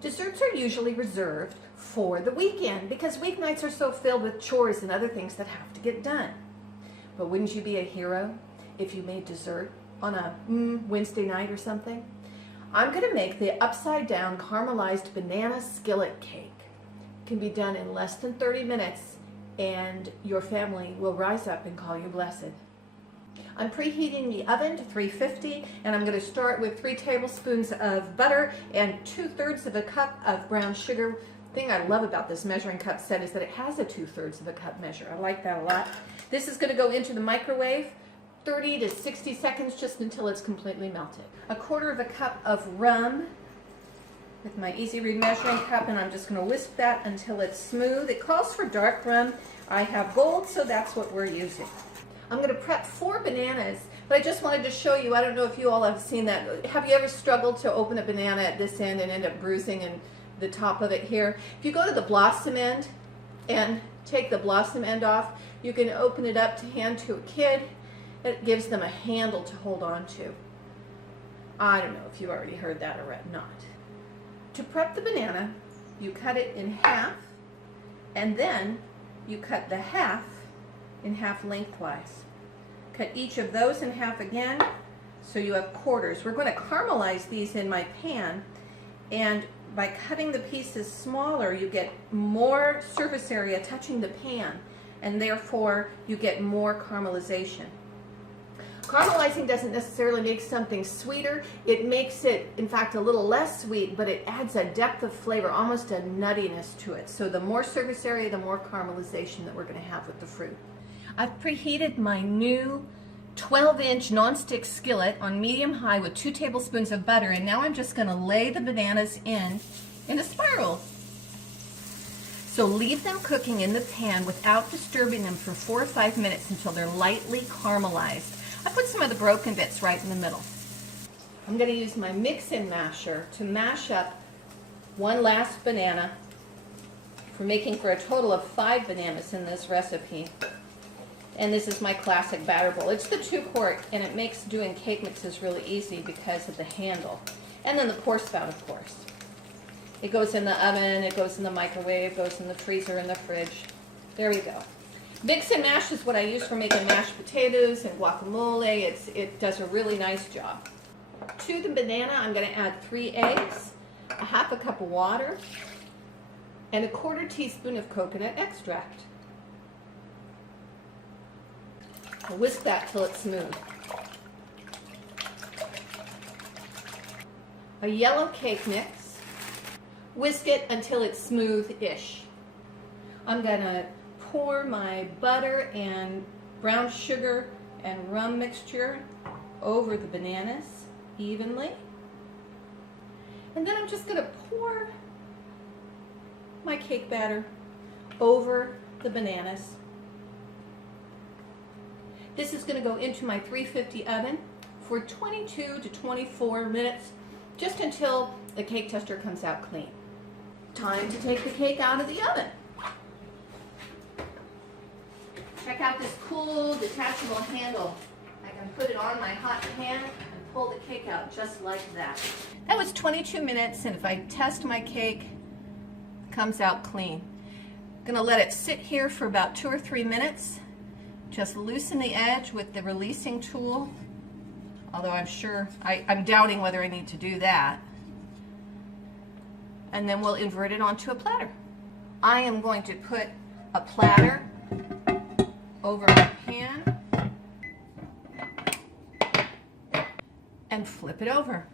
Desserts are usually reserved for the weekend because weeknights are so filled with chores and other things that have to get done. But wouldn't you be a hero if you made dessert on a Wednesday night or something? I'm going to make the upside down caramelized banana skillet cake. It can be done in less than 30 minutes and your family will rise up and call you blessed. I'm preheating the oven to 350 and I'm going to start with 3 tablespoons of butter and 2/3 of a cup of brown sugar. The thing I love about this measuring cup set is that it has a 2/3 of a cup measure. I like that a lot. This is going to go into the microwave 30 to 60 seconds just until it's completely melted. 1/4 cup of rum with my easy read measuring cup, and I'm just going to whisk that until it's smooth. It calls for dark rum. I have gold, so that's what we're using. I'm going to prep 4 bananas, but I just wanted to show you, I don't know if you all have seen that. Have you ever struggled to open a banana at this end and end up bruising in the top of it here? If you go to the blossom end and take the blossom end off, you can open it up to hand to a kid. It gives them a handle to hold on to. I don't know if you already heard that or not. To prep the banana, you cut it in half, and then you cut the half in half lengthwise. Cut each of those in half again, so you have quarters. We're going to caramelize these in my pan, and by cutting the pieces smaller, you get more surface area touching the pan, and therefore you get more caramelization. Caramelizing doesn't necessarily make something sweeter. It makes it, in fact, a little less sweet, but it adds a depth of flavor, almost a nuttiness to it. So the more surface area, the more caramelization that we're going to have with the fruit. I've preheated my new 12-inch nonstick skillet on medium-high with 2 tablespoons of butter, and now I'm just going to lay the bananas in a spiral. So leave them cooking in the pan without disturbing them for 4 or 5 minutes until they're lightly caramelized. I put some of the broken bits right in the middle. I'm going to use my mix-in masher to mash up one last banana. We're making for a total of 5 bananas in this recipe. And this is my classic batter bowl. It's the 2-quart, and it makes doing cake mixes really easy because of the handle. And then the pour spout, of course. It goes in the oven, it goes in the microwave, it goes in the freezer, in the fridge. There we go. Mix and mash is what I use for making mashed potatoes and guacamole. It does a really nice job. To the banana, I'm going to add 3 eggs, a 1/2 cup of water, and a 1/4 teaspoon of coconut extract. I'll whisk that till it's smooth. A yellow cake mix. Whisk it until it's smooth-ish. I'm going to pour my butter and brown sugar and rum mixture over the bananas evenly. And then I'm just going to pour my cake batter over the bananas. This is going to go into my 350 oven for 22 to 24 minutes, just until the cake tester comes out clean. Time to take the cake out of the oven. Check out this cool detachable handle. I can put it on my hot pan and pull the cake out just like that. That was 22 minutes, and if I test my cake, it comes out clean. I'm going to let it sit here for about 2 or 3 minutes. Just loosen the edge with the releasing tool, although I'm doubting whether I need to do that. And then we'll invert it onto a platter. I am going to put a platter over my pan and flip it over.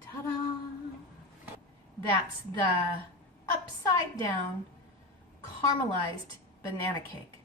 Ta-da! That's the upside down caramelized banana cake.